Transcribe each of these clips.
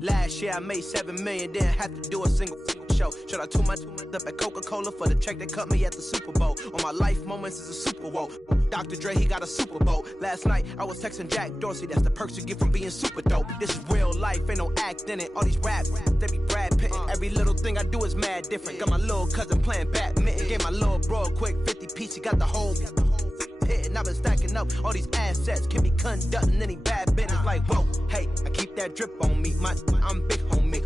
Last year I made 7 million, didn't have to do a single show. Should I too much up at Coca-Cola for the check that cut me at the Super Bowl? On my life moments is a Super Bowl. Dr. Dre, he got a Super Bowl. Last night I was texting Jack Dorsey, that's the perks you get from being super dope. This is real life, ain't no act in it. All these raps, they be Brad Pitt. Every little thing I do is mad different. Got my little cousin playing badminton. Gave my little bro a quick 50 piece, he got the whole and I've been stacking up all these assets, can be conducting any bad business. Like whoa, hey, I keep that drip on me. I'm big homie.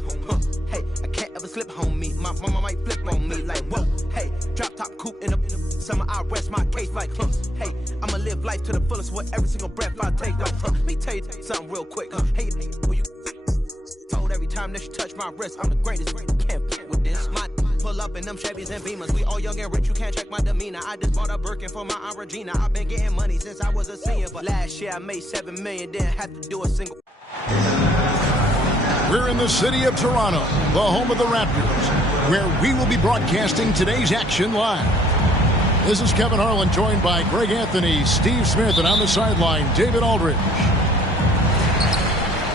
Hey, I can't ever slip homie. My mama might flip on me. Like whoa, hey, drop top coupe in the summer. I rest my case like hey, I'ma live life to the fullest with every single breath I take. Like let me tell you something real quick. Hey, who you told every time that you touch my wrist, I'm the greatest. Can't play with this. My pull up in them Chevys and Beamers. We all young and rich, you can't check my demeanor. I just bought a Birkin for my Aunt Regina. I've been getting money since I was a senior, but last year I made 7 million, didn't have to do a single. We're in the city of Toronto, the home of the Raptors, where we will be broadcasting today's action live. This is Kevin Harlan, joined by Greg Anthony, Steve Smith, and on the sideline, David Aldridge.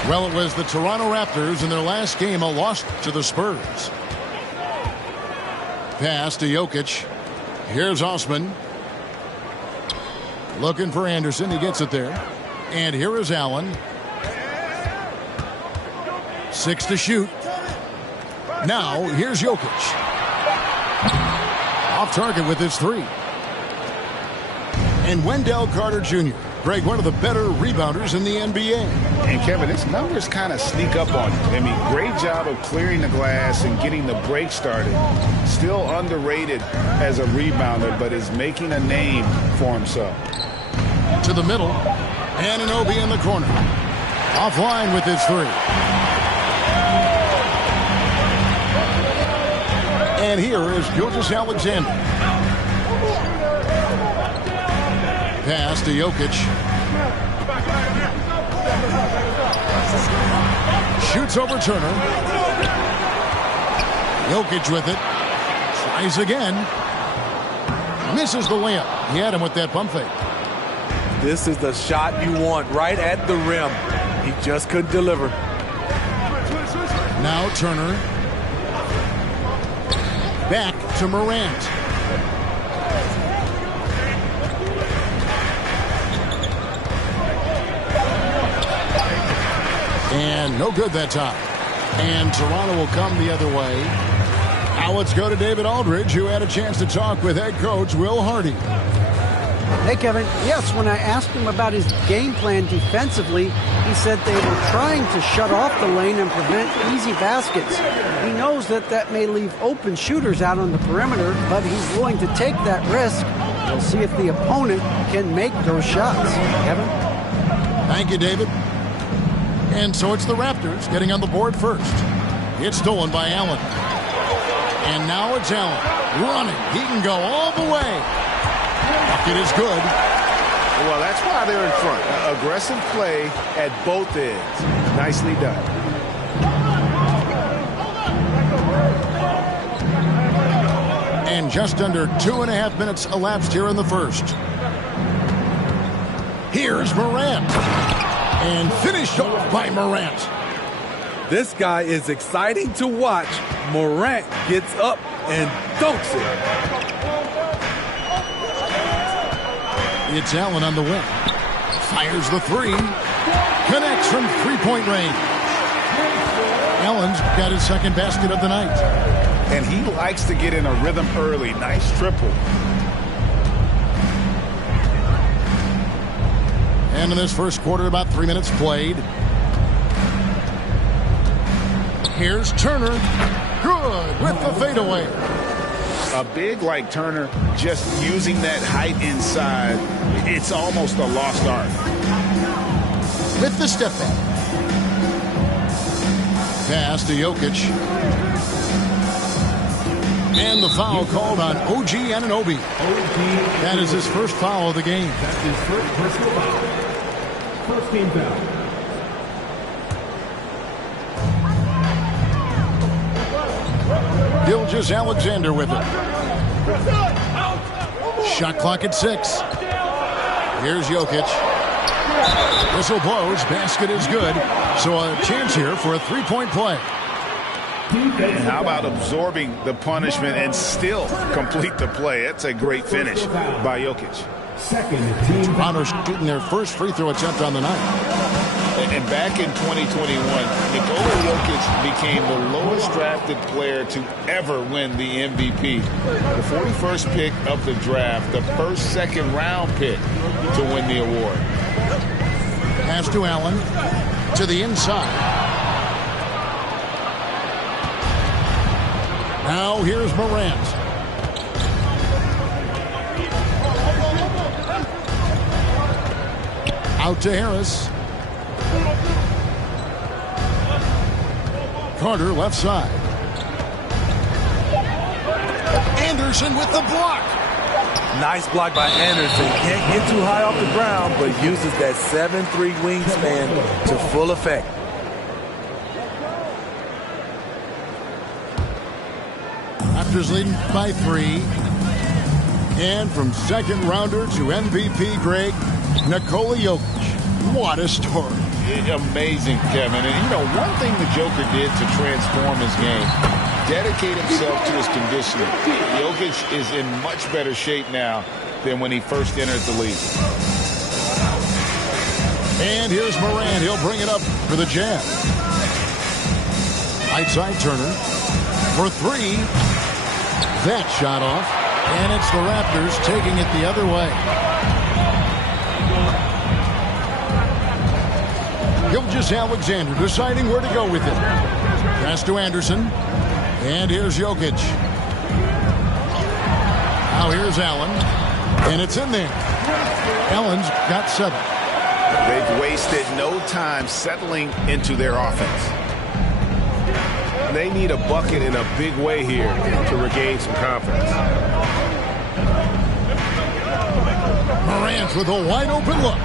Well, it was the Toronto Raptors in their last game, a loss to the Spurs. Pass to Jokic. Here's Osman. Looking for Anderson. He gets it there. And here is Allen. 6 to shoot. Now, here's Jokic. Off target with his 3. And Wendell Carter Jr., Greg, one of the better rebounders in the NBA. And Kevin, his numbers kind of sneak up on you. I mean, great job of clearing the glass and getting the break started. Still underrated as a rebounder, but is making a name for himself. To the middle. Anunoby in the corner. Offline with his 3. And here is Gilgeous-Alexander. Pass to Jokic. Shoots over Turner. Jokic with it. Tries again. Misses the layup. He had him with that pump fake. This is the shot you want right at the rim. He just couldn't deliver. Now Turner. Back to Morant. And no good that time. And Toronto will come the other way. Now let's go to David Aldridge, who had a chance to talk with head coach Will Hardy. Hey, Kevin. Yes, when I asked him about his game plan defensively, he said they were trying to shut off the lane and prevent easy baskets. He knows that may leave open shooters out on the perimeter, but he's willing to take that risk. We'll see if the opponent can make those shots. Kevin? Thank you, David. And so it's the Raptors getting on the board first. It's stolen by Allen. And now it's Allen running. He can go all the way. Bucket is good. Well, that's why they're in front. Aggressive play at both ends. Nicely done. And just under 2.5 minutes elapsed here in the first. Here's Morant. And finished off by Morant. This guy is exciting to watch. Morant gets up and dunks it. It's Allen on the wing. Fires the 3. Connects from three-point range. Allen's got his second basket of the night. And he likes to get in a rhythm early. Nice triple. And in this first quarter, about 3 minutes played. Here's Turner. Good with the fadeaway. A big like Turner, just using that height inside, it's almost a lost art. With the step back. Pass to Jokic. And the foul called on OG Anunoby. That is his first foul of the game. That's his first personal foul. First team foul. Gilgeous-Alexander with it. Shot clock at 6. Here's Jokic. Whistle blows. Basket is good. So a chance here for a three-point play. And how about absorbing the punishment and still complete the play? That's a great finish by Jokic. Toronto shooting their first free throw attempt on the night. And back in 2021, Nikola Jokic became the lowest drafted player to ever win the MVP. The 41st pick of the draft, the first second-round pick to win the award. Pass to Allen. To the inside. Now here's Morant. Out to Harris. Carter left side. Anderson with the block. Nice block by Anderson. Can't get too high off the ground, but uses that 7'3" wingspan to full effect. Raptors leading by 3. And from second rounder to MVP Greg, Nikola Jokic. What a story. Amazing, Kevin. And, you know, one thing the Joker did to transform his game, dedicate himself to his conditioning. Jokic is in much better shape now than when he first entered the league. And here's Morant. He'll bring it up for the Jazz. Right side Turner for 3. That shot off. And it's the Raptors taking it the other way. Gilgeous-Alexander deciding where to go with it. Pass to Anderson. And here's Jokic. Now here's Allen. And it's in there. Allen's got 7. They've wasted no time settling into their offense. They need a bucket in a big way here to regain some confidence. Morant with a wide open look.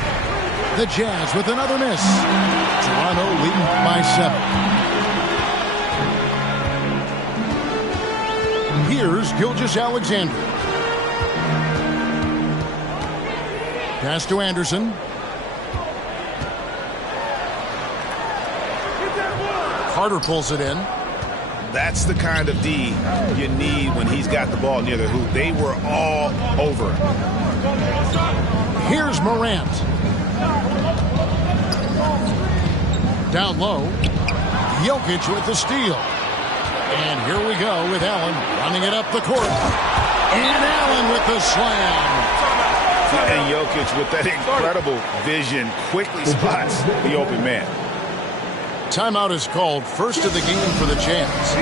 The Jazz with another miss. Toronto leading by 7. Here's Gilgeous-Alexander. Pass to Anderson. Carter pulls it in. That's the kind of D you need when he's got the ball near the hoop. They were all over him. Here's Morant. Down low. Jokic with the steal. And here we go with Allen running it up the court. And Allen with the slam. And Jokic with that incredible vision quickly spots the open man. Timeout is called. First of the game for the Jazz.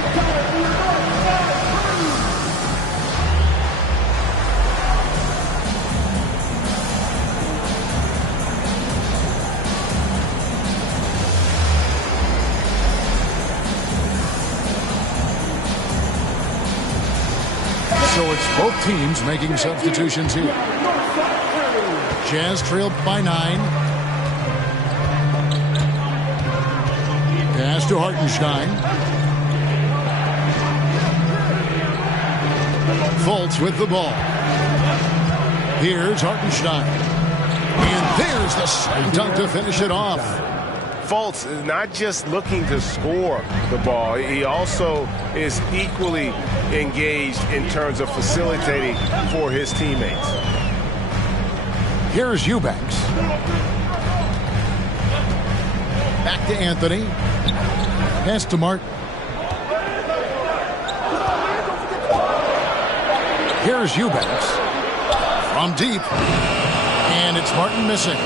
So it's both teams making substitutions here. Jazz trailed by 9. Pass to Hartenstein. Fultz with the ball. Here's Hartenstein. And there's the slam dunk to finish it off. Fultz is not just looking to score the ball. He also is equally engaged in terms of facilitating for his teammates. Here's Eubanks. Back to Anthony. Pass to Martin. Here's Eubanks. From deep. And it's Martin missing.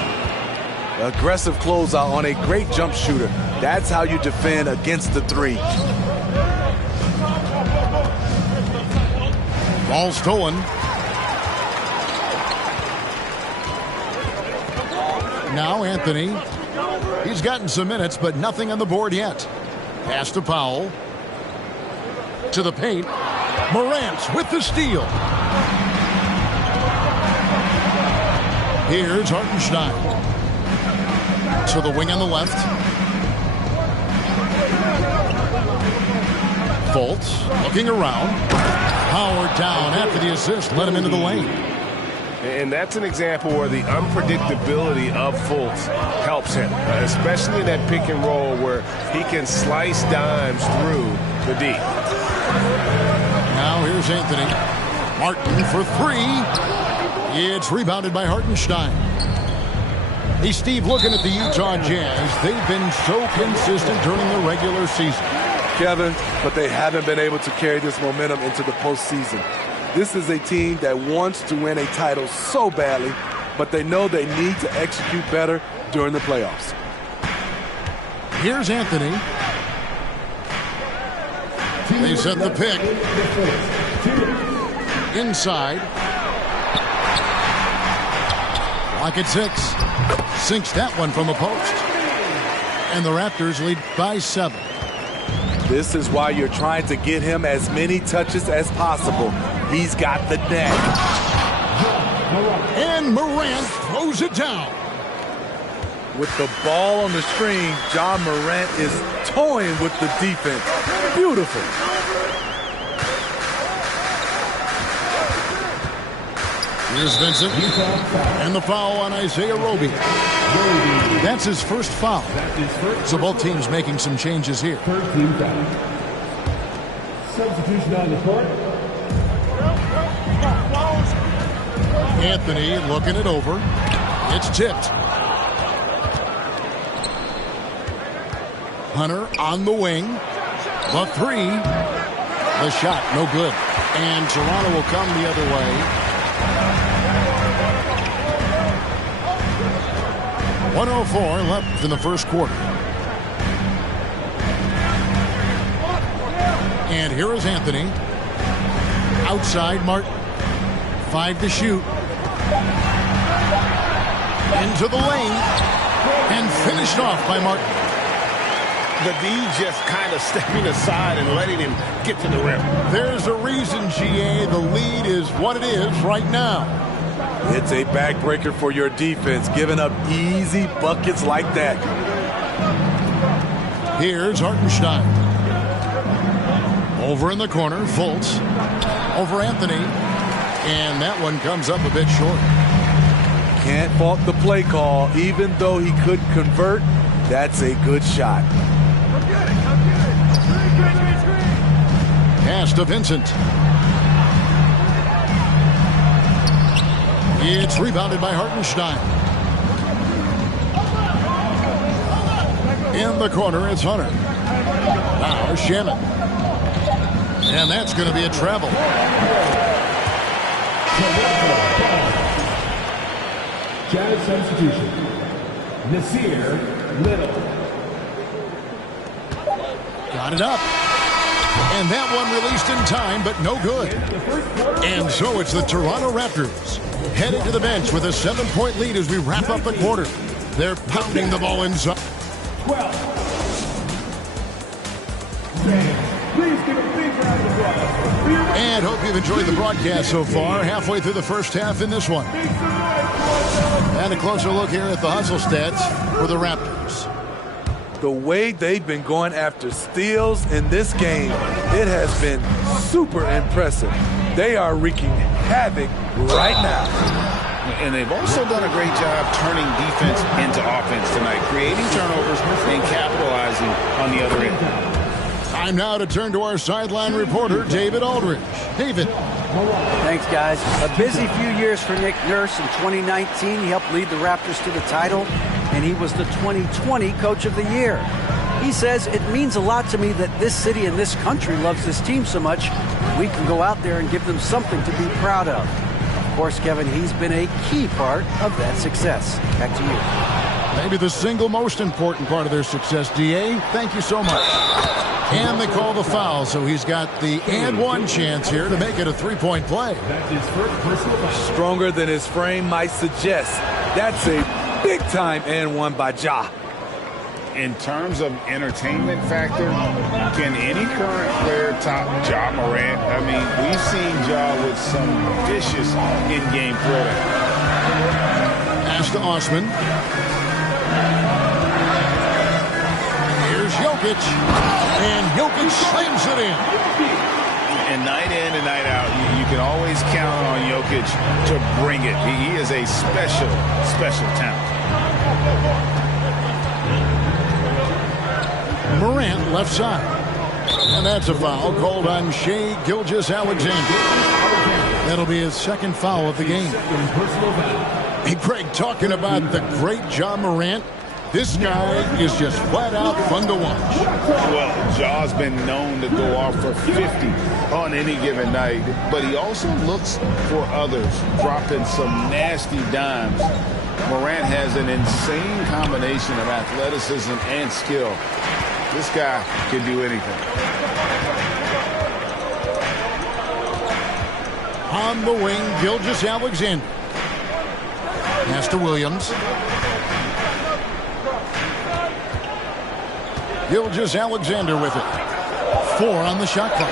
Aggressive closeout on a great jump shooter. That's how you defend against the 3. Ball stolen. Now Anthony. He's gotten some minutes, but nothing on the board yet. Pass to Powell. To the paint. Morant with the steal. Here's Hartenstein. To the wing on the left. Fultz looking around. Howard down after the assist. Let him into the lane. And that's an example where the unpredictability of Fultz helps him, especially in that pick and roll where he can slice dimes through the D. Now here's Anthony. Martin for three. It's rebounded by Hartenstein. Hey, Steve, looking at the Utah Jazz, they've been so consistent during the regular season. Kevin, but they haven't been able to carry this momentum into the postseason. This is a team that wants to win a title so badly, but they know they need to execute better during the playoffs. Here's Anthony. They set the pick. Inside. Lock at 6. Sinks that one from the post. And the Raptors lead by 7. This is why you're trying to get him as many touches as possible. He's got the net. And Morant throws it down. With the ball on the screen, John Morant is toying with the defense. Beautiful. Here's Vincent. And the foul on Isaiah Roby. That's his first foul. So both teams making some changes here. Substitution on the court. Anthony looking it over. It's tipped. Hunter on the wing. The three. The shot, no good. And Toronto will come the other way. 1:04 left in the first quarter. And here is Anthony. Outside Martin. 5 to shoot. Into the lane. And finished off by Martin. The D just kind of stepping aside and letting him get to the rim. There's a reason, GA. The lead is what it is right now. It's a backbreaker for your defense, giving up easy buckets like that. Here's Hartenstein. Over in the corner, Fultz. Over Anthony. And that one comes up a bit short. Can't fault the play call. Even though he could convert, that's a good shot. Pass to Vincent. It's rebounded by Hartenstein. In the corner, it's Hunter. Now Shannon. And that's going to be a travel. Jazz substitution. Nasir Little. Got it up. And that one released in time, but no good. And so it's the Toronto Raptors headed to the bench with a 7-point lead as we wrap up the quarter. They're pounding the ball inside. 12. Please give a big round of applause. And hope you've enjoyed the broadcast so far. Halfway through the first half in this one. And a closer look here at the hustle stats for the Raptors. The way they've been going after steals in this game, it has been super impressive. They are wreaking havoc right now. And they've also done a great job turning defense into offense tonight, creating turnovers and capitalizing on the other end. Time now to turn to our sideline reporter, David Aldridge. David. Thanks, guys. A busy few years for Nick Nurse. In 2019, he helped lead the Raptors to the title, and he was the 2020 Coach of the Year. He says, it means a lot to me that this city and this country loves this team so much. We can go out there and give them something to be proud of. Of course, Kevin, he's been a key part of that success. Back to you. Maybe the single most important part of their success, DA. Thank you so much. And they call the foul, so he's got the and one chance here to make it a three-point play. That's his first personal foul. Stronger than his frame might suggest. That's a big-time and one by Ja. In terms of entertainment factor, can any current player top Ja Morant? I mean, we've seen Ja with some vicious in-game play. Pass to Osman. Here's Jokic. And Jokic slams it in. And night in and night out, you can always count on Jokic to bring it. He is a special, special talent. Morant left side. And that's a foul called on Shai Gilgeous-Alexander. That'll be his second foul of the game. Hey, Craig, talking about the great John Morant, this guy is just flat out fun to watch. Well, Jaw's been known to go off for 50 on any given night, but he also looks for others, dropping some nasty dimes. Morant has an insane combination of athleticism and skill. This guy can do anything. On the wing, Gilgeous-Alexander. Pass to Williams. Gilgeous-Alexander with it. 4 on the shot clock.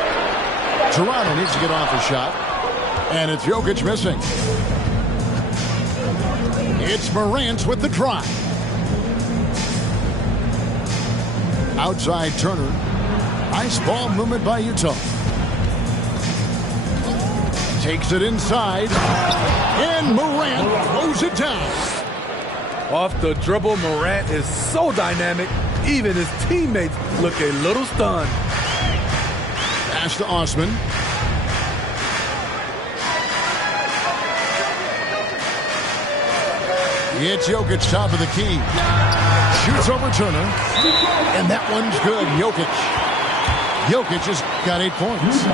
Toronto needs to get off a shot. And it's Jokic missing. It's Morant with the drive. Outside Turner. Nice ball movement by Utah. Takes it inside. And Morant throws it down. Off the dribble, Morant is so dynamic. Even his teammates look a little stunned. Pass to Osman. It's Jokic, top of the key. Shoots over Turner. And that one's good. Jokic has got 8 points.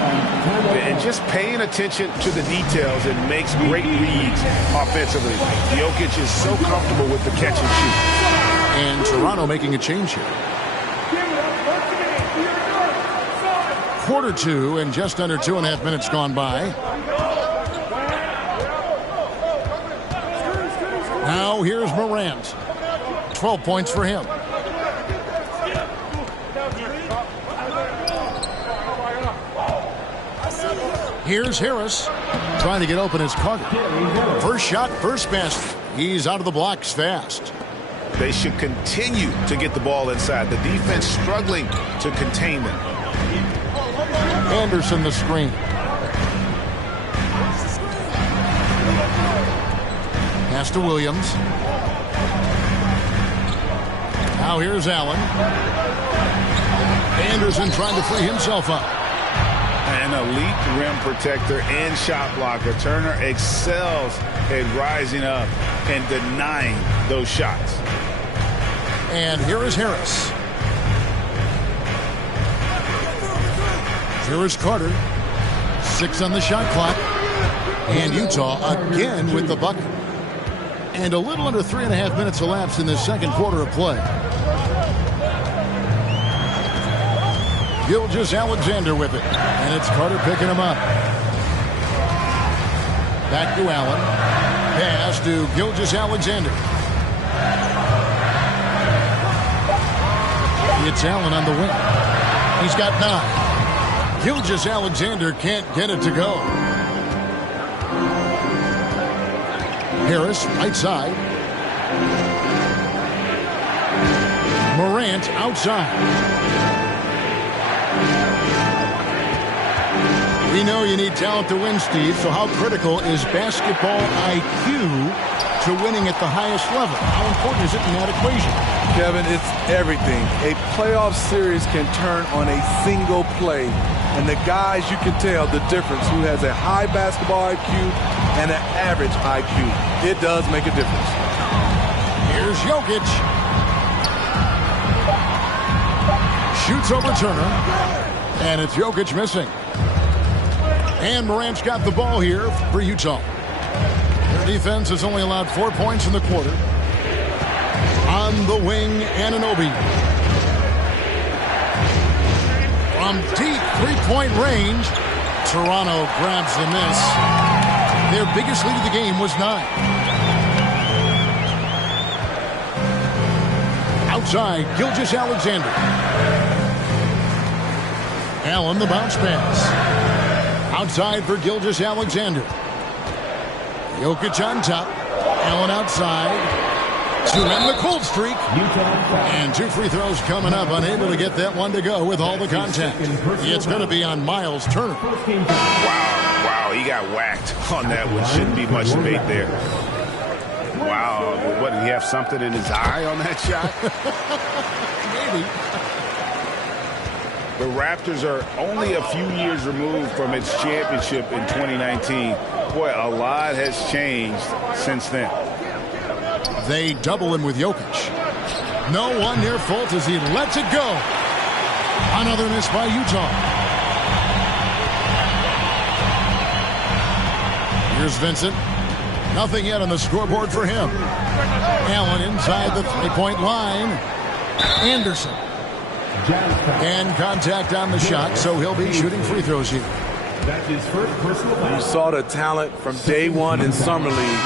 And just paying attention to the details, it makes great reads offensively. Jokic is so comfortable with the catch and shoot. And Toronto making a change here. Quarter 2 and just under 2.5 minutes gone by. Now here's Morant. 12 points for him. Here's Harris. Trying to get open as Carter. First shot, first basket. He's out of the blocks fast. They should continue to get the ball inside. The defense struggling to contain them. Anderson the screen. Pass to Williams. Now here's Allen. Anderson trying to free himself up. An elite rim protector and shot blocker. Turner excels at rising up and denying those shots. And here is Harris. Here is Carter. 6 on the shot clock. And Utah again with the bucket. And a little under 3.5 minutes elapsed in the second quarter of play. Gilgeous-Alexander with it. And it's Carter picking him up. Back to Allen. Pass to Gilgeous-Alexander. It's Allen on the wing. He's got 9. Gilgeous-Alexander can't get it to go. Harris, right side. Morant outside. We know you need talent to win, Steve, so how critical is basketball IQ to winning at the highest level? How important is it in that equation? Kevin, it's everything. A playoff series can turn on a single play. And the guys, you can tell the difference who has a high basketball IQ and an average IQ. It does make a difference. Here's Jokic. Shoots over Turner. And it's Jokic missing. And Morant's got the ball here for Utah. Their defense has only allowed 4 points in the quarter. On the wing, Anunoby. From deep three-point range, Toronto grabs the miss. Their biggest lead of the game was 9. Outside, Gilgeous-Alexander. Allen, the bounce pass. Outside for Gilgeous-Alexander. Jokic on top. Allen outside. to end the cold streak. And 2 free throws coming up, unable to get that one to go with all the contact. It's going to be on Miles Turner. Wow, he got whacked on that one. Shouldn't be much debate there. Wow, what, did he have something in his eye on that shot? Maybe. The Raptors are only a few years removed from its championship in 2019. Boy, a lot has changed since then. They double him with Jokic. No one near fault as he lets it go. Another miss by Utah. Here's Vincent. Nothing yet on the scoreboard for him. Allen inside the three-point line. Anderson. And contact on the shot, so he'll be shooting free throws here. That's his first personal foul. You saw the talent from day one in Summer League.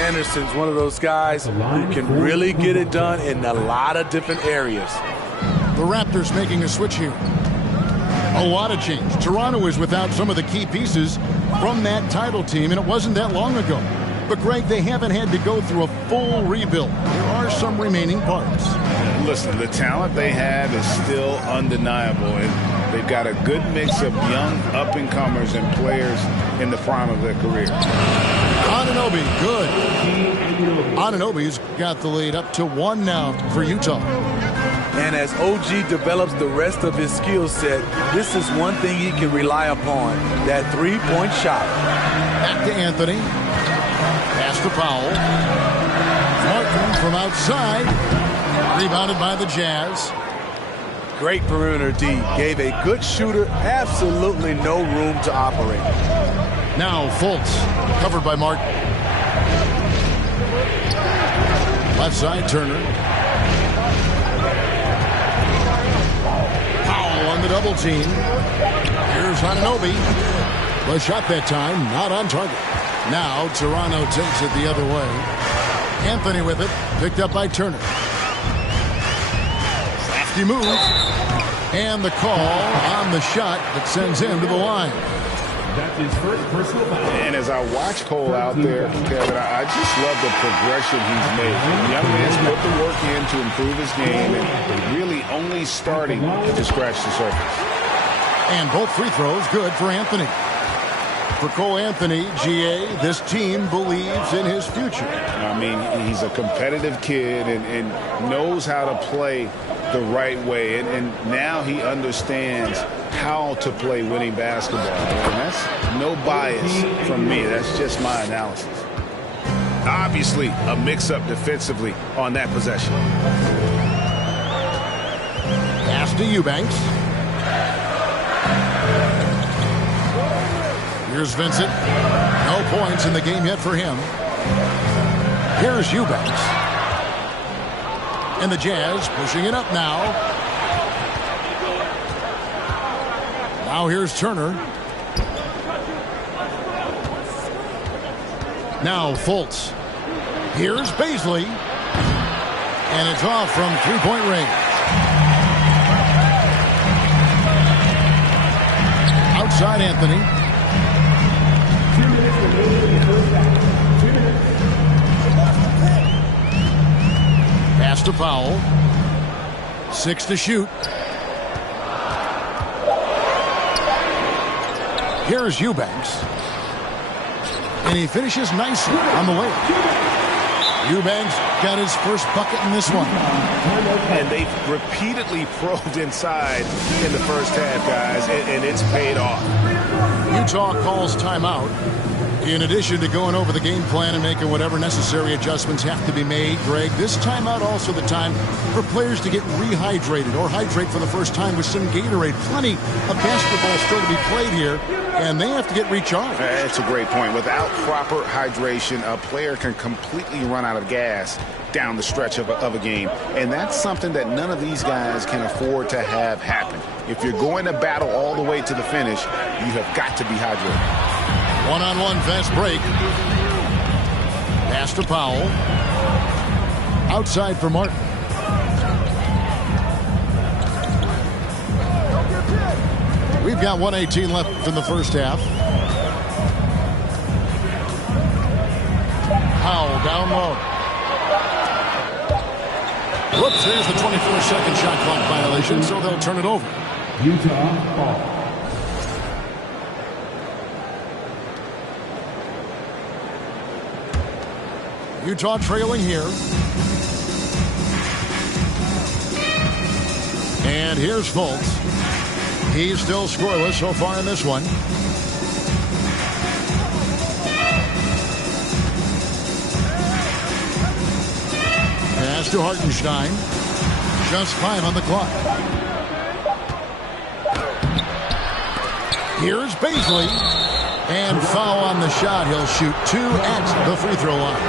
Anderson's one of those guys who can really get it done in a lot of different areas. The Raptors making a switch here. A lot of change. Toronto is without some of the key pieces from that title team, and it wasn't that long ago. But, Greg, they haven't had to go through a full rebuild. There are some remaining parts. Listen, the talent they have is still undeniable, and they've got a good mix of young up-and-comers and players in the prime of their career. Anunoby, good. Anunoby's got the lead up to 1 now for Utah. And as OG develops the rest of his skill set, this is one thing he can rely upon, that three-point shot. Back to Anthony. Pass to Powell. Martin from outside. Rebounded by the Jazz. Great perimeter D. Gave a good shooter absolutely no room to operate. Now Fultz. Covered by Martin. Left side, Turner. Powell on the double team. Here's Anunoby. The shot that time, not on target. Now Toronto takes it the other way. Anthony with it. Picked up by Turner. Crafty move. And the call on the shot that sends him to the line. That's his first personal foul. And as I watch Cole out there, Kevin, I just love the progression he's made. The young man's put the work in to improve his game and really only starting to scratch the surface. And both free throws good for Anthony. For Cole Anthony, GA, this team believes in his future. I mean, he's a competitive kid and knows how to play the right way. And now he understands how to play winning basketball. And that's no bias from me. That's just my analysis. Obviously, a mix-up defensively on that possession. Pass to Eubanks. Here's Vincent. No points in the game yet for him. Here's Eubanks. And the Jazz pushing it up now. Now here's Turner. Now Fultz. Here's Baisley. And it's off from three-point range. Outside Anthony. Pass to Powell. 6 to shoot. Here's Eubanks. And he finishes nicely on the layup. Eubanks got his first bucket in this one. And they've repeatedly probed inside in the first half, guys, and it's paid off. Utah calls timeout. In addition to going over the game plan and making whatever necessary adjustments have to be made, Greg, this timeout also the time for players to get rehydrated or hydrate for the first time with some Gatorade. Plenty of basketball still to be played here, and they have to get recharged. That's a great point. Without proper hydration, a player can completely run out of gas down the stretch of a game, and that's something that none of these guys can afford to have happen. If you're going to battle all the way to the finish, you have got to be hydrated. One-on-one fast break. Pass to Powell. Outside for Martin. We've got 1:18 left in the first half. Powell down low. Whoops, there's the 24-second shot clock violation, so they'll turn it over. Utah ball. Utah trailing here. And here's Fultz. He's still scoreless so far in this one. Pass to Hartenstein. Just 5 on the clock. Here's Baisley. And foul on the shot. He'll shoot 2 at the free throw line.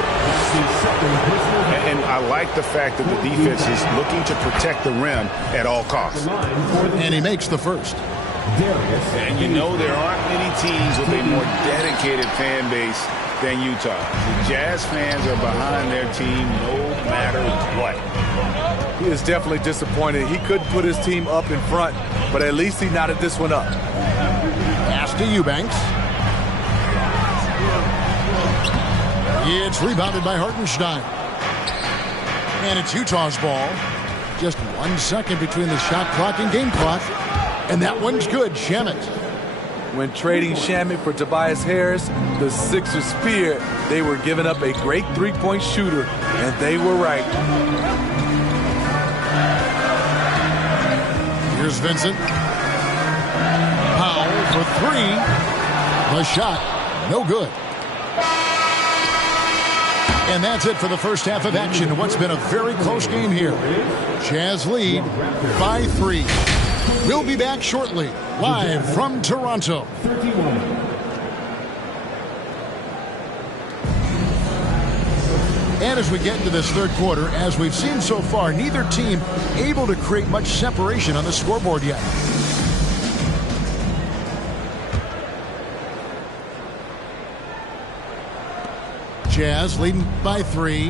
And I like the fact that the defense is looking to protect the rim at all costs. And he makes the first. And you know there aren't many teams with a more dedicated fan base than Utah. The Jazz fans are behind their team no matter what. He is definitely disappointed. He couldn't put his team up in front, but at least he knotted this one up. Pass to Eubanks. It's rebounded by Hartenstein. And it's Utah's ball. Just 1 second between the shot clock and game clock. And that one's good. Shamet. When trading Shamet for Tobias Harris, the Sixers feared they were giving up a great three-point shooter, and they were right. Here's Vincent. Powell for 3. The shot, no good. And that's it for the first half of action. What's been a very close game here. Jazz lead by 3. We'll be back shortly, live from Toronto. And as we get into this third quarter, as we've seen so far, neither team able to create much separation on the scoreboard yet. Jazz leading by 3.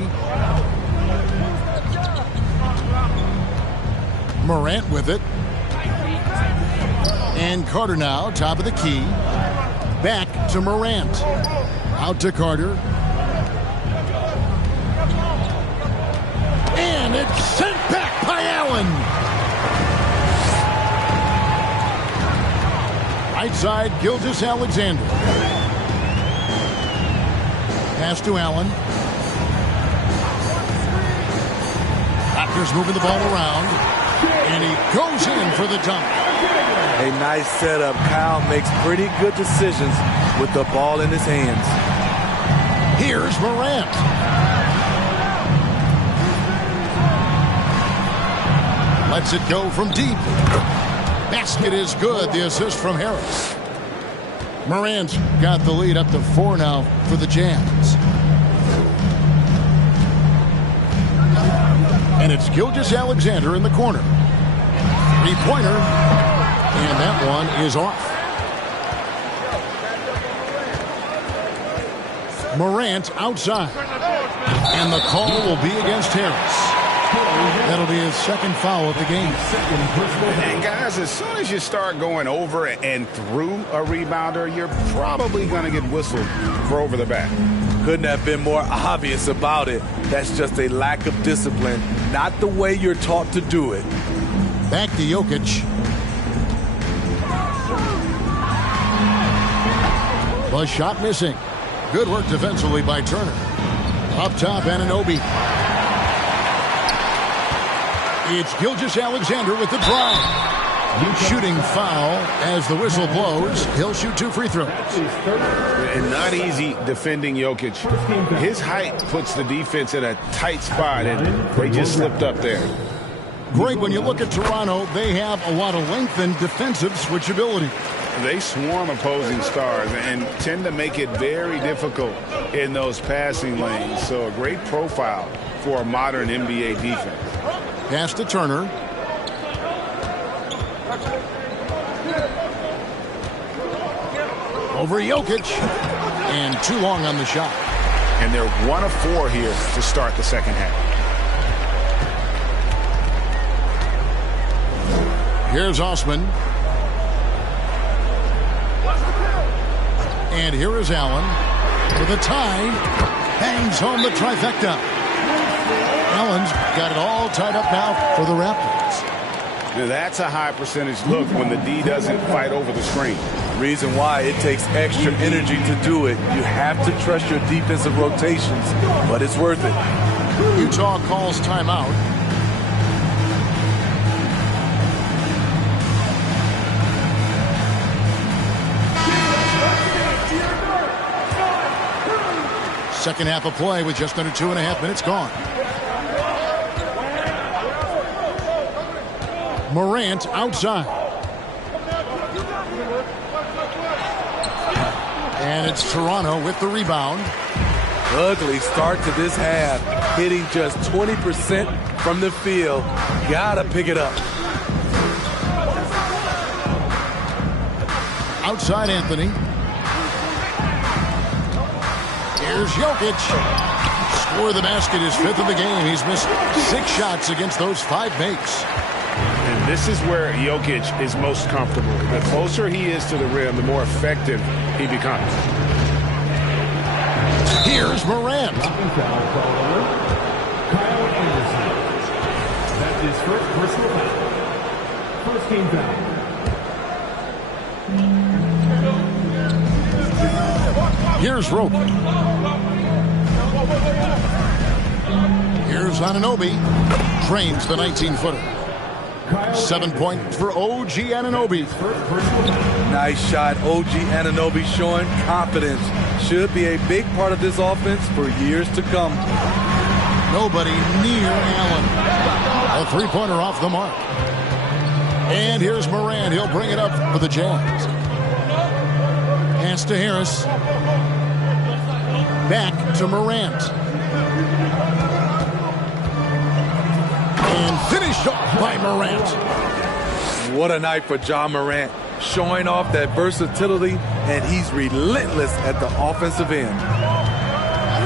Morant with it. And Carter now, top of the key. Back to Morant. Out to Carter. And it's sent back by Allen. Right side, Gilgeous-Alexander. Pass to Allen. Raptors moving the ball around. And he goes in for the dunk. A nice setup. Kyle makes pretty good decisions with the ball in his hands. Here's Morant. Lets it go from deep. Basket is good. The assist from Harris. Morant's got the lead up to 4 now for the Jazz. And it's Gilgeous-Alexander in the corner. Three-pointer. And that one is off. Morant outside. And the call will be against Harris. That'll be his second foul of the game. And guys, as soon as you start going over and through a rebounder, you're probably going to get whistled for over the back. Couldn't have been more obvious about it. That's just a lack of discipline, not the way you're taught to do it. Back to Jokic. The shot missing. Good work defensively by Turner. Up top, Anunoby. It's Gilgeous-Alexander with the drive. Shooting foul as the whistle blows. He'll shoot 2 free throws. And not easy defending Jokic. His height puts the defense in a tight spot, and they just slipped up there. Greg, when you look at Toronto, they have a lot of length and defensive switchability. They swarm opposing stars and tend to make it very difficult in those passing lanes. So a great profile for a modern NBA defense. Pass to Turner. Over Jokic. And too long on the shot. And they're 1 of 4 here to start the second half. Here's Osman. And here is Allen with a tie. Bangs home the trifecta. Allen's got it all tied up now for the Raptors. Now that's a high percentage look when the D doesn't fight over the screen. Reason why it takes extra energy to do it. You have to trust your defensive rotations, but it's worth it. Utah calls timeout. Second half of play with just under 2.5 minutes gone. Morant outside. And it's Toronto with the rebound. Ugly start to this half. Hitting just 20% from the field. Gotta pick it up. Outside Anthony. Here's Jokic. Score the basket, his 5th of the game. He's missed 6 shots against those 5 makes. And this is where Jokic is most comfortable. The closer he is to the rim, the more effective he becomes. Here's Morant. That's his first personal foul. First team foul. Here's Rope. Here's Anunoby. Trains the 19-footer. 7 points for OG Anunoby. Nice shot. OG Anunoby showing confidence. Should be a big part of this offense for years to come. Nobody near Allen. A 3-pointer off the mark. And here's Morant. He'll bring it up for the Jazz. Pass to Harris. Back to Morant. And finished off by Morant. What a night for Ja Morant. Showing off that versatility, and he's relentless at the offensive end.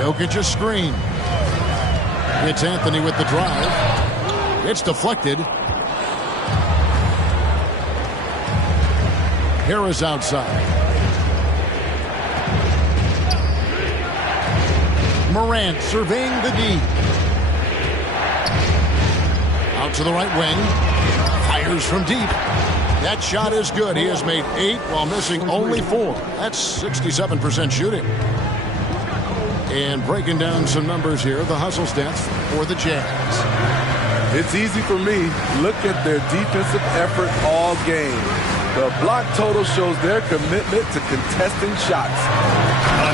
Jokic a screen. It's Anthony with the drive. It's deflected. Harris outside. Morant surveying the D. Out to the right wing. Fires from deep. That shot is good. He has made 8 while missing only 4. That's 67% shooting. And breaking down some numbers here, the hustle stats for the Jazz. It's easy for me. Look at their defensive effort all game. The block total shows their commitment to contesting shots.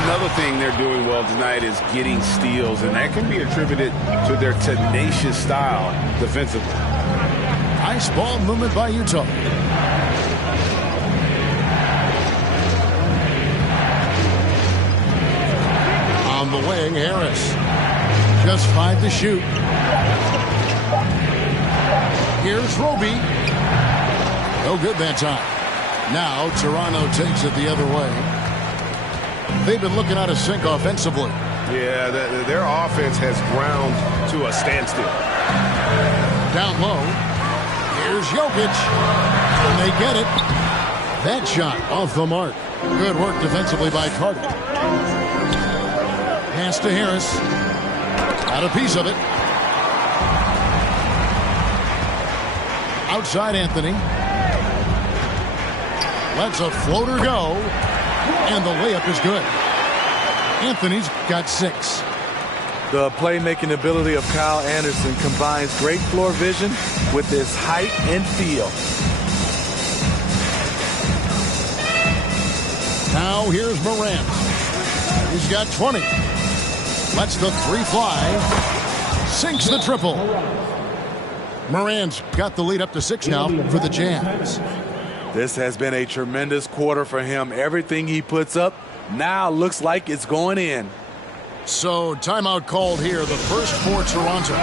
Another thing they're doing well tonight is getting steals, and that can be attributed to their tenacious style defensively. Nice ball movement by Utah. On the wing, Harris. Just 5 to shoot. Here's Roby. No good that time. Now Toronto takes it the other way. They've been looking out of sync offensively. Yeah, their offense has ground to a standstill. Down low. Here's Jokic. And they get it. That shot off the mark. Good work defensively by Carter. Pass to Harris. Got a piece of it. Outside Anthony. Lets a floater go. And the layup is good. Anthony's got 6. The playmaking ability of Kyle Anderson combines great floor vision with his height and feel. Now here's Morant. He's got 20. Lets the 3 fly. Sinks the triple. Morant's got the lead up to 6 now for the Jazz. This has been a tremendous quarter for him. Everything he puts up now looks like it's going in. So timeout called here, the first for Toronto.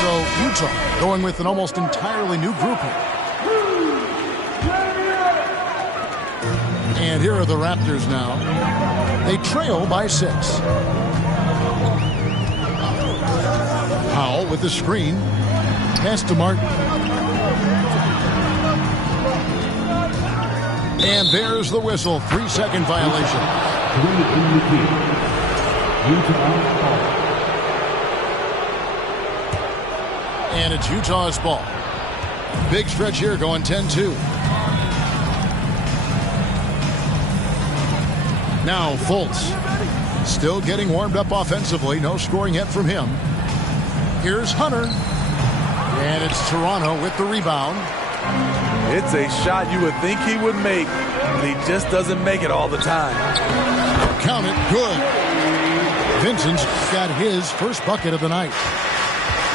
So Utah going with an almost entirely new group here. And here are the Raptors now. They trail by 6. Powell with the screen. Pass to Martin. And there's the whistle. 3-second violation. And it's Utah's ball. Big stretch here going 10-2. Now Fultz. Still getting warmed up offensively. No scoring yet from him. Here's Hunter. And it's Toronto with the rebound. It's a shot you would think he would make, but he just doesn't make it all the time. Count it. Good. Vincent's got his first bucket of the night.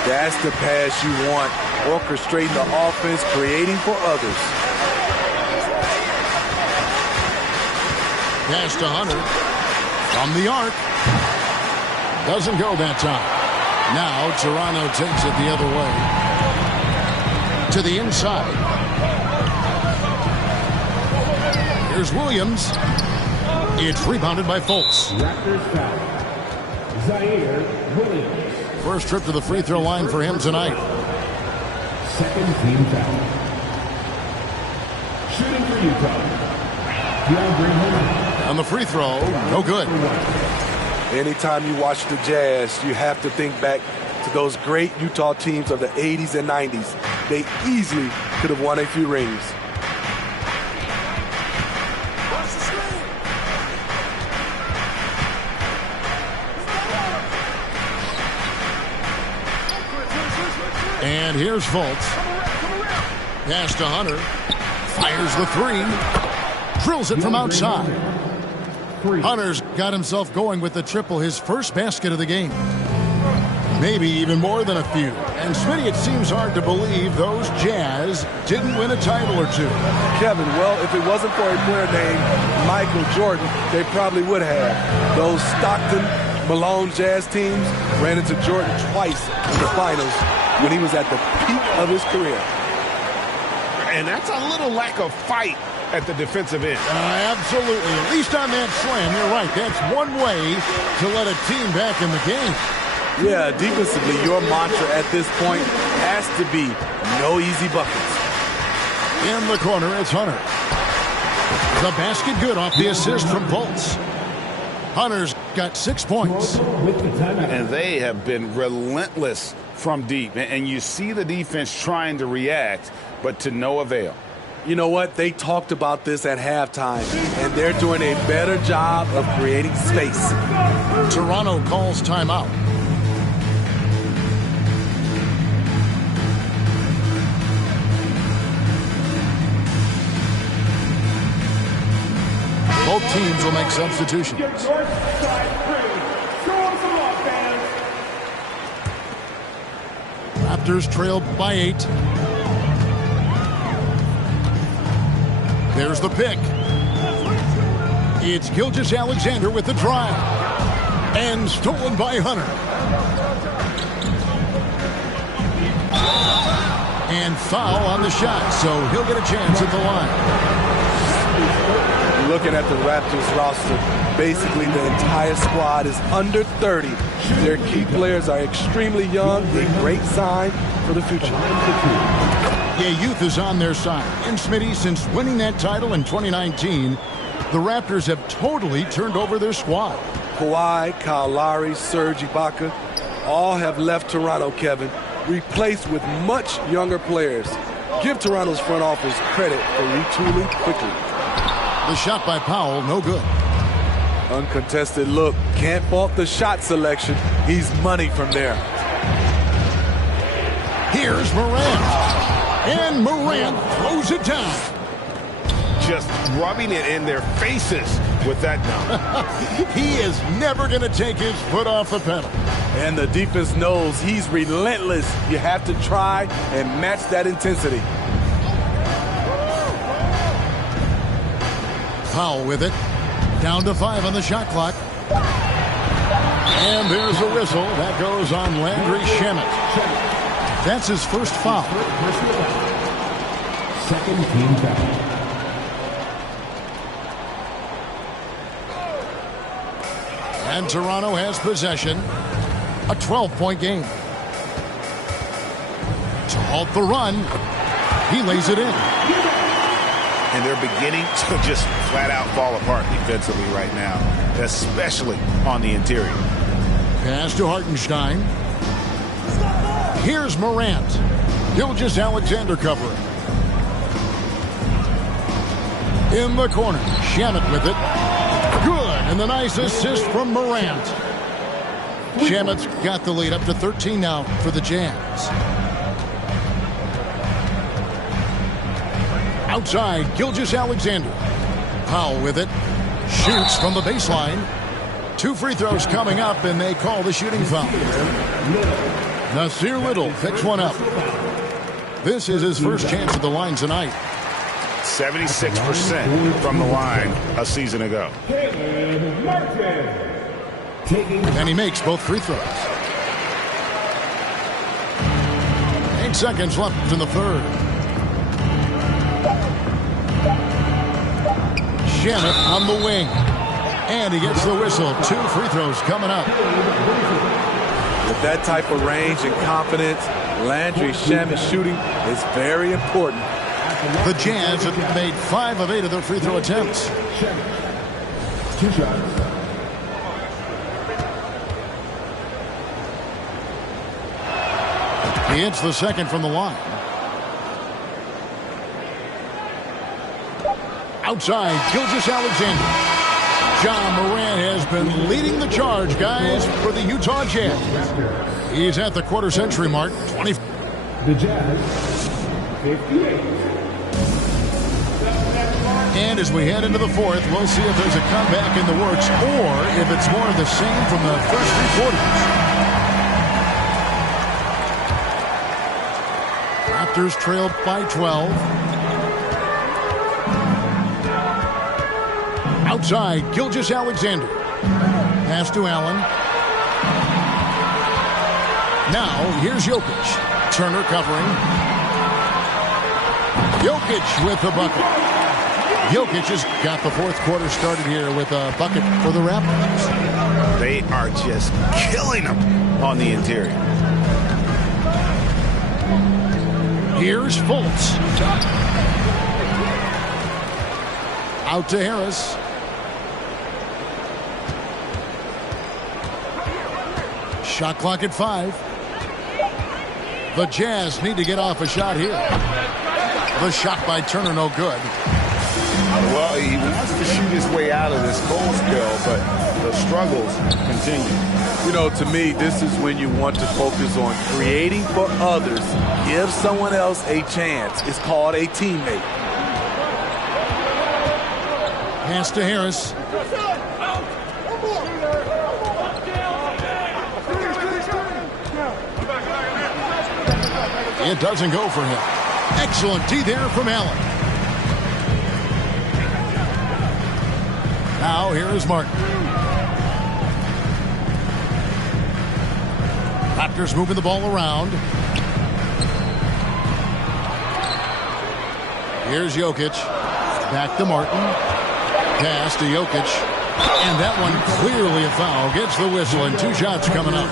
That's the pass you want. Orchestrating the offense, creating for others. Pass to Hunter. From the arc. Doesn't go that time. Now Toronto takes it the other way. To the inside. Here's Williams. It's rebounded by Fultz. Raptors foul. Zaire Williams. First trip to the free throw line for him tonight. Second team foul. Shooting for Utah. On the free throw, no good. Anytime you watch the Jazz, you have to think back to those great Utah teams of the 80s and 90s. They easily could have won a few rings. And here's Fultz. Pass to Hunter. Fires the three. Drills it from outside. Hunter's got himself going with the triple, his first basket of the game. Maybe even more than a few. And Smitty, it seems hard to believe those Jazz didn't win a title or two. Kevin, well, if it wasn't for a player named Michael Jordan, they probably would have. Those Stockton, Malone Jazz teams ran into Jordan twice in the finals when he was at the peak of his career. And that's a little lack of fight at the defensive end. Absolutely. At least on that slam, you're right. That's one way to let a team back in the game. Yeah, defensively, your mantra at this point has to be no easy buckets. In the corner, it's Hunter. The basket good off the assist from Fultz. Hunter's got 6 points. And they have been relentless from deep. And you see the defense trying to react, but to no avail. You know what? They talked about this at halftime, and they're doing a better job of creating space. Toronto calls timeout. Both teams will make substitutions. Raptors trail by 8. There's the pick. It's Gilgeous-Alexander with the drive. And stolen by Hunter. And foul on the shot, so he'll get a chance at the line. Looking at the Raptors roster, basically the entire squad is under 30. Their key players are extremely young, a great sign for the future. Yeah, youth is on their side. And Smitty, since winning that title in 2019, the Raptors have totally turned over their squad. Kawhi, Kyle Lowry, Serge Ibaka, all have left Toronto, Kevin, replaced with much younger players. Give Toronto's front office credit for retooling quickly. The shot by Powell, no good. Uncontested look. Can't fault the shot selection. He's money from there. Here's Morant. And Morant throws it down. Just rubbing it in their faces with that dunk. He is never going to take his foot off the pedal. And the defense knows he's relentless. You have to try and match that intensity. Powell with it. Down to 5 on the shot clock. And there's a whistle. That goes on Landry Shamet. That's his first foul. Second team foul. And Toronto has possession. A 12-point game. halt the run. He lays it in. And they're beginning to just flat out fall apart defensively right now, especially on the interior. Pass to Hartenstein. Here's Morant. Gilgeous-Alexander covering. In the corner, Shamet with it. Good, and the nice assist from Morant. Shamet's got the lead up to 13 now for the Jazz. Outside, Gilgeous-Alexander. Powell with it. Shoots from the baseline. 2 free throws coming up, and they call the shooting foul. Nasir Little picks one up. This is his first chance at the line tonight. 76% from the line a season ago. And he makes both free throws. 8 seconds left in the third. Shamet on the wing. And he gets the whistle. 2 free throws coming up. With that type of range and confidence, Landry Shamet's shooting is very important. The Jazz have made 5 of 8 of their free throw attempts. 2 shots. He hits the second from the line. Outside, Gilgeous-Alexander. John Morant has been leading the charge, guys, for the Utah Jazz. He's at the quarter-century mark. 20. The Jazz, 58. And as we head into the fourth, we'll see if there's a comeback in the works or if it's more of the same from the first 3 quarters. Raptors trail by 12. Outside, Gilgeous-Alexander. Pass to Allen. Now, here's Jokic. Turner covering. Jokic with the bucket. Jokic has got the fourth quarter started here with a bucket for the Raptors. They are just killing them on the interior. Here's Fultz. Out to Harris. Shot clock at 5. The Jazz need to get off a shot here. The shot by Turner, no good. Well, he wants to shoot his way out of this cold spell, but the struggles continue. You know, to me, this is when you want to focus on creating for others. Give someone else a chance. It's called a teammate. Pass to Harris. It doesn't go for him. Excellent D there from Allen. Now here is Martin. Raptors moving the ball around. Here's Jokic. Back to Martin. Pass to Jokic. And that one clearly a foul. Gets the whistle and 2 shots coming up.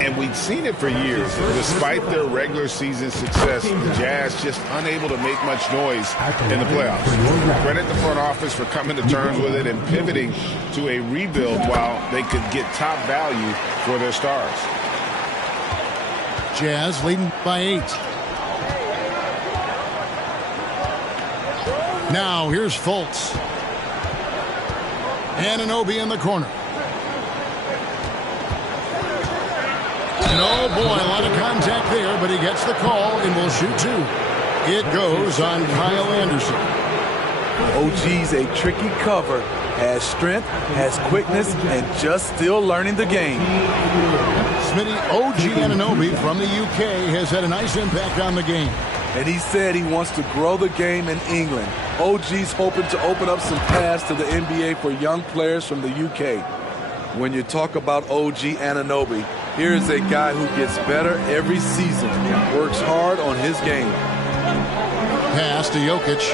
And we've seen it for years. Despite their regular season success, the Jazz just unable to make much noise in the playoffs. Credit the front office for coming to terms with it and pivoting to a rebuild while they could get top value for their stars. Jazz leading by 8. Now here's Fultz. Anunoby in the corner. And oh boy, a lot of contact there, but he gets the call and will shoot 2. It goes on Kyle Anderson. OG's a tricky cover. Has strength, has quickness, and just still learning the game. Smitty, OG Anunoby from the UK has had a nice impact on the game. And he said he wants to grow the game in England. OG's hoping to open up some paths to the NBA for young players from the UK. When you talk about OG Anunoby, here is a guy who gets better every season, works hard on his game. Pass to Jokic.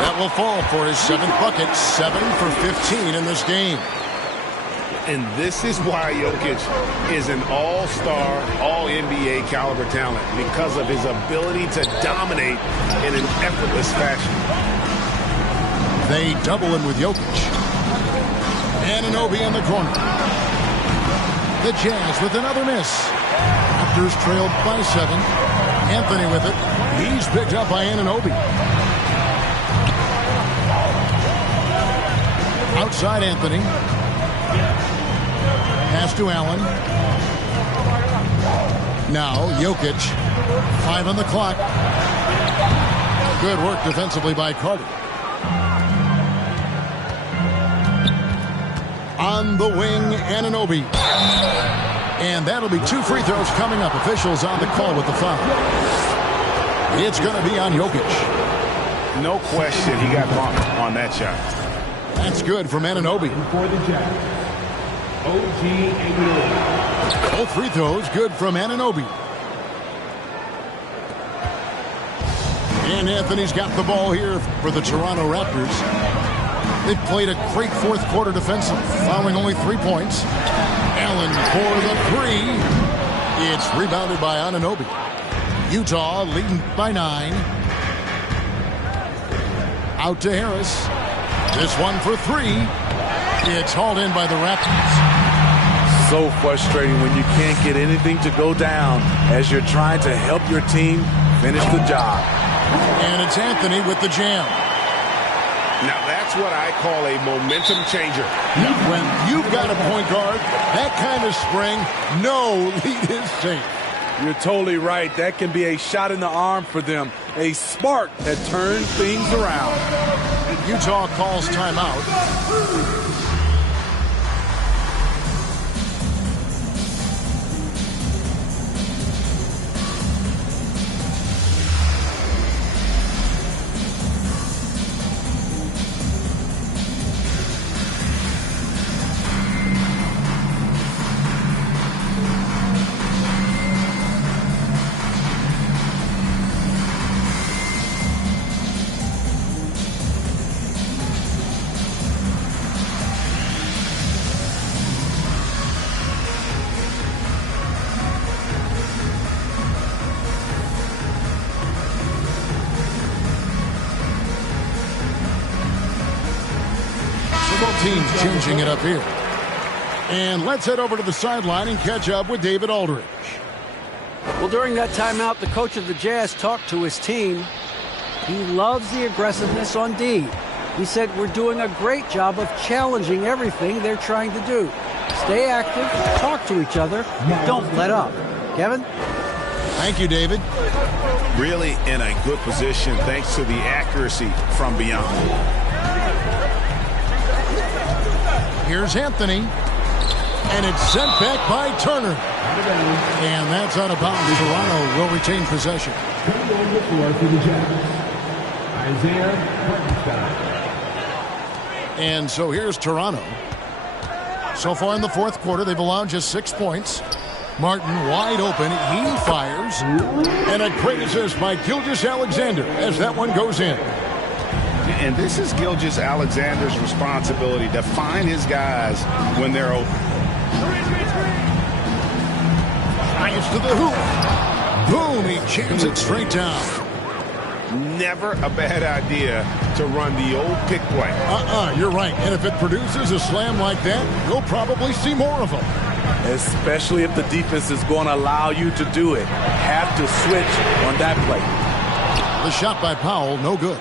That will fall for his 7th bucket, 7 for 15 in this game. And this is why Jokic is an all-star, all-NBA caliber talent, because of his ability to dominate in an effortless fashion. They double him with Jokic. Anunoby in the corner. The Jazz with another miss. Raptors trailed by 7. Anthony with it. He's picked up by Anunoby. Outside Anthony. Pass to Allen. Now Jokic. 5 on the clock. Good work defensively by Carter. On the wing, Anunoby. And that'll be 2 free throws coming up. Officials on the call with the foul. It's going to be on Jokic. No question he got bumped on that shot. That's good from Anunoby. For the Jazz, OG Anunoby. Both free throws good from Anunoby. And Anthony's got the ball here for the Toronto Raptors. They've played a great 4th quarter defensive, fouling only 3 points. Allen for the 3. It's rebounded by Anunoby. Utah leading by 9. Out to Harris. This one for 3. It's hauled in by the Raptors. So frustrating when you can't get anything to go down as you're trying to help your team finish the job. And it's Anthony with the jam. Now that's what I call a momentum changer. When you've got a point guard, that kind of spring, no lead is safe. You're totally right. That can be a shot in the arm for them. A spark that turns things around. Utah calls timeout. Teams changing it up here. And let's head over to the sideline and catch up with David Aldridge. Well, during that timeout, the coach of the Jazz talked to his team. He loves the aggressiveness on D. He said, we're doing a great job of challenging everything they're trying to do. Stay active, talk to each other, don't let up. Kevin? Thank you, David. Really in a good position thanks to the accuracy from beyond. Here's Anthony. And it's sent back by Turner. And that's out of bounds. Toronto will retain possession. And so here's Toronto. So far in the 4th quarter, they've allowed just 6 points. Martin wide open. He fires. And a great assist by Gilgeous-Alexander as that one goes in. And this is Gilgeous-Alexander's responsibility to find his guys when they're open. Fires to the hoop. Boom, he jams it straight down. Never a bad idea to run the old pick play. You're right. And if it produces a slam like that, you'll probably see more of them. Especially if the defense is going to allow you to do it. Have to switch on that play. The shot by Powell, no good.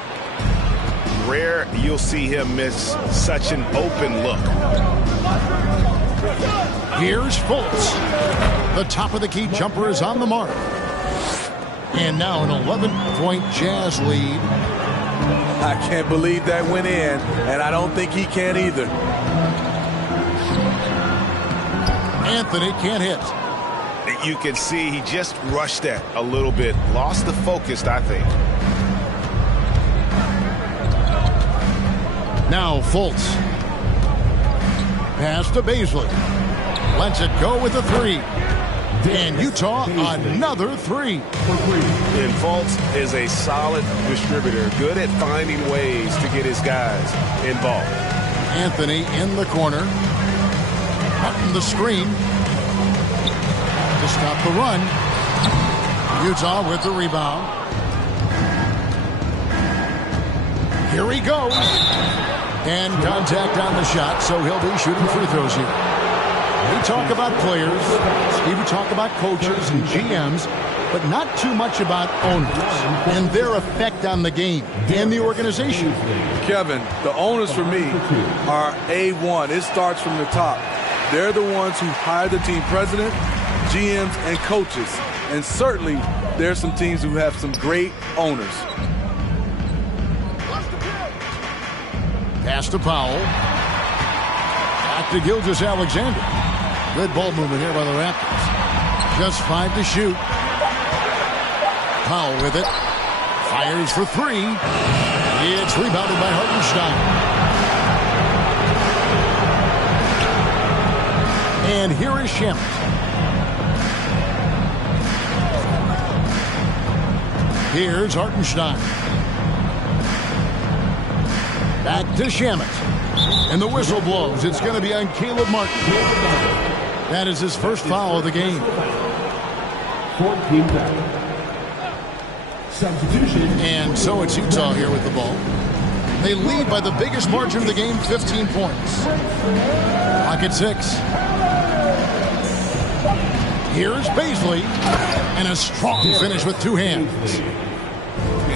Rare you'll see him miss such an open look. Here's Fultz. The top of the key jumper is on the mark. And now an 11-point Jazz lead. I can't believe that went in, and I don't think he can either. Anthony can't hit. You can see he just rushed that a little bit. Lost the focus, I think. Now Fultz. Pass to Beasley. Lets it go with the 3. And Utah, another three. And Fultz is a solid distributor, good at finding ways to get his guys involved. Anthony in the corner. Martin the screen to stop the run. Utah with the rebound. Here he goes. And contact on the shot, so he'll be shooting free throws here. We talk about players, we talk about coaches and GMs, but not too much about owners and their effect on the game and the organization. Kevin, the owners for me are A1. It starts from the top. They're the ones who hire the team president, GMs, and coaches. And certainly, there's some teams who have some great owners. Pass to Powell. Back to Gilgeous-Alexander. Good ball movement here by the Raptors. Just 5 to shoot. Powell with it. Fires for three. It's rebounded by Hartenstein. And here is Shamet. Here's Hartenstein. Back to Shamet. And the whistle blows. It's going to be on Caleb Martin. That is his first foul of the game. 14 back. Substitution. And so it's Utah here with the ball. They lead by the biggest margin of the game, 15 points. Clock at 6. Here's Baisley. And a strong finish with two hands.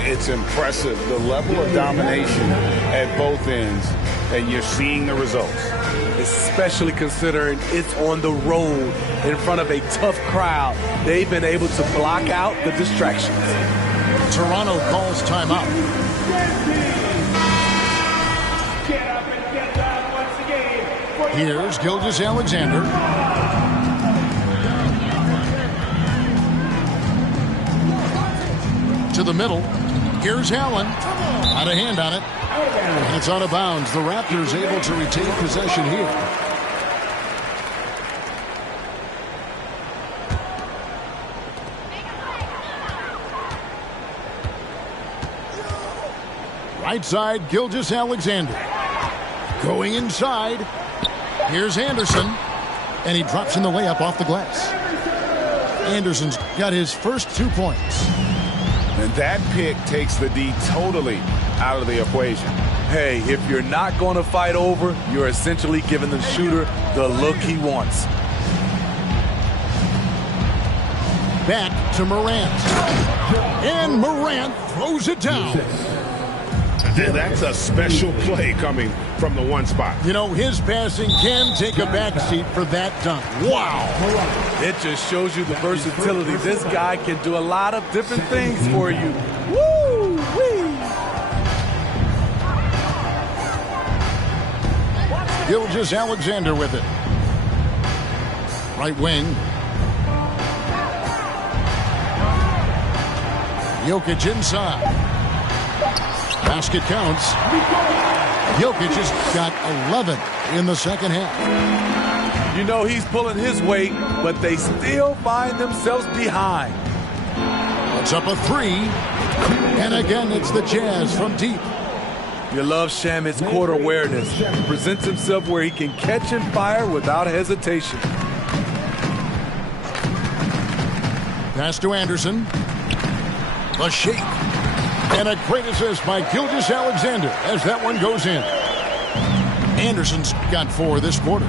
It's impressive, the level of domination at both ends, and you're seeing the results. Especially considering it's on the road in front of a tough crowd. They've been able to block out the distractions. Toronto calls timeout. Here's Gilgeous-Alexander. To the middle. Here's Allen. Out of hand on it. And it's out of bounds. The Raptors able to retain possession here. Right side, Gilgeous-Alexander. Going inside. Here's Anderson. And he drops in the layup off the glass. Anderson's got his first 2 points. And that pick takes the D totally out of the equation. Hey, if you're not going to fight over, you're essentially giving the shooter the look he wants. Back to Morant. And Morant throws it down. That's a special play coming from the one spot. You know, his passing can take a backseat for that dunk. Wow. It just shows you the versatility. This guy can do a lot of different things for you. Woo-wee. Gilgeous-Alexander with it. Right wing. Jokic inside. Basket counts. Jokic has got 11 in the second half. You know he's pulling his weight, but they still find themselves behind. It's up a three. And again, it's the Jazz from deep. You love Shamet's court awareness. He presents himself where he can catch and fire without hesitation. Pass to Anderson. The shake. And a great assist by Gilgeous-Alexander as that one goes in. Anderson's got 4 this quarter.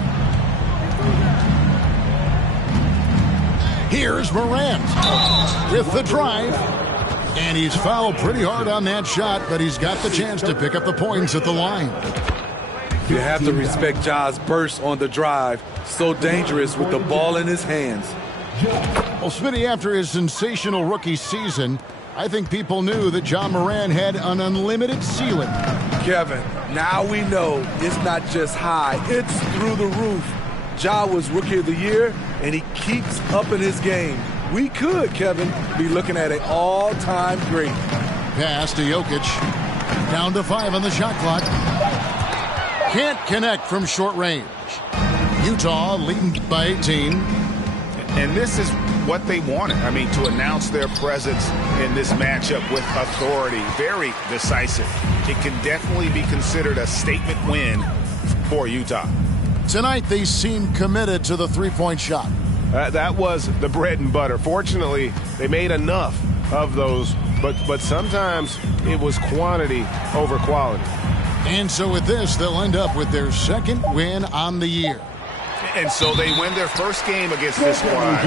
Here's Morant with the drive. And he's fouled pretty hard on that shot, but he's got the chance to pick up the points at the line. You have to respect Ja's burst on the drive. So dangerous with the ball in his hands. Well, Smitty, after his sensational rookie season, I think people knew that Ja Morant had an unlimited ceiling. Kevin, now we know it's not just high, it's through the roof. Ja was Rookie of the Year, and he keeps up in his game. We could, Kevin, be looking at an all-time great. Pass to Jokic. Down to 5 on the shot clock. Can't connect from short range. Utah leading by 18. And this is what they wanted. I mean, to announce their presence in this matchup with authority, very decisive. It can definitely be considered a statement win for Utah. Tonight, they seem committed to the three-point shot. That was the bread and butter. Fortunately, they made enough of those, but sometimes it was quantity over quality. And so with this, they'll end up with their second win on the year. And so they win their first game against this squad.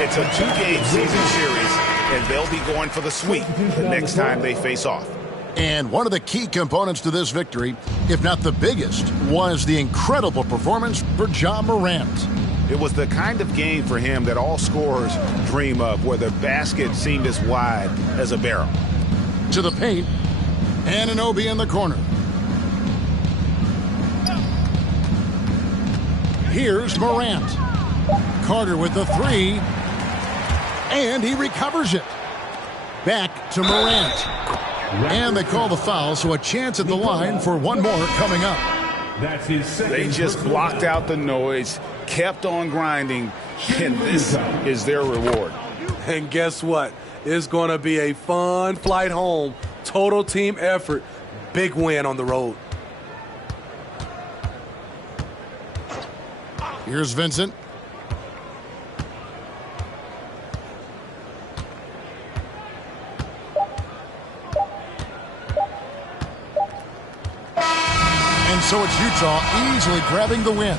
It's a 2-game season series, and they'll be going for the sweep the next time they face off. And one of the key components to this victory, if not the biggest, was the incredible performance for Ja Morant. It was the kind of game for him that all scorers dream of, where the basket seemed as wide as a barrel. To the paint, Anunoby in the corner. Here's Morant. Carter with the three. And he recovers it. Back to Morant. And they call the foul, so a chance at the line for one more coming up. That's his second. They just blocked out the noise, kept on grinding, and this is their reward. And guess what? It's going to be a fun flight home. Total team effort. Big win on the road. Here's Vincent. And so it's Utah easily grabbing the win.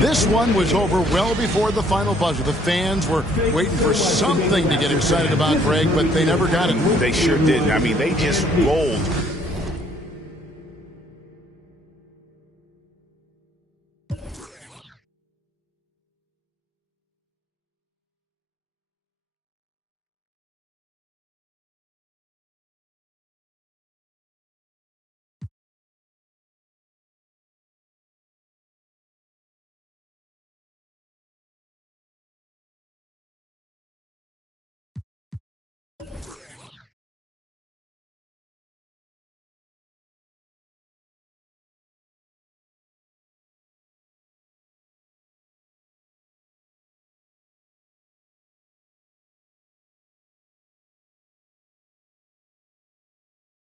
This one was over well before the final buzzer. The fans were waiting for something to get excited about, Greg, but they never got it. They sure didn't. I mean, they just rolled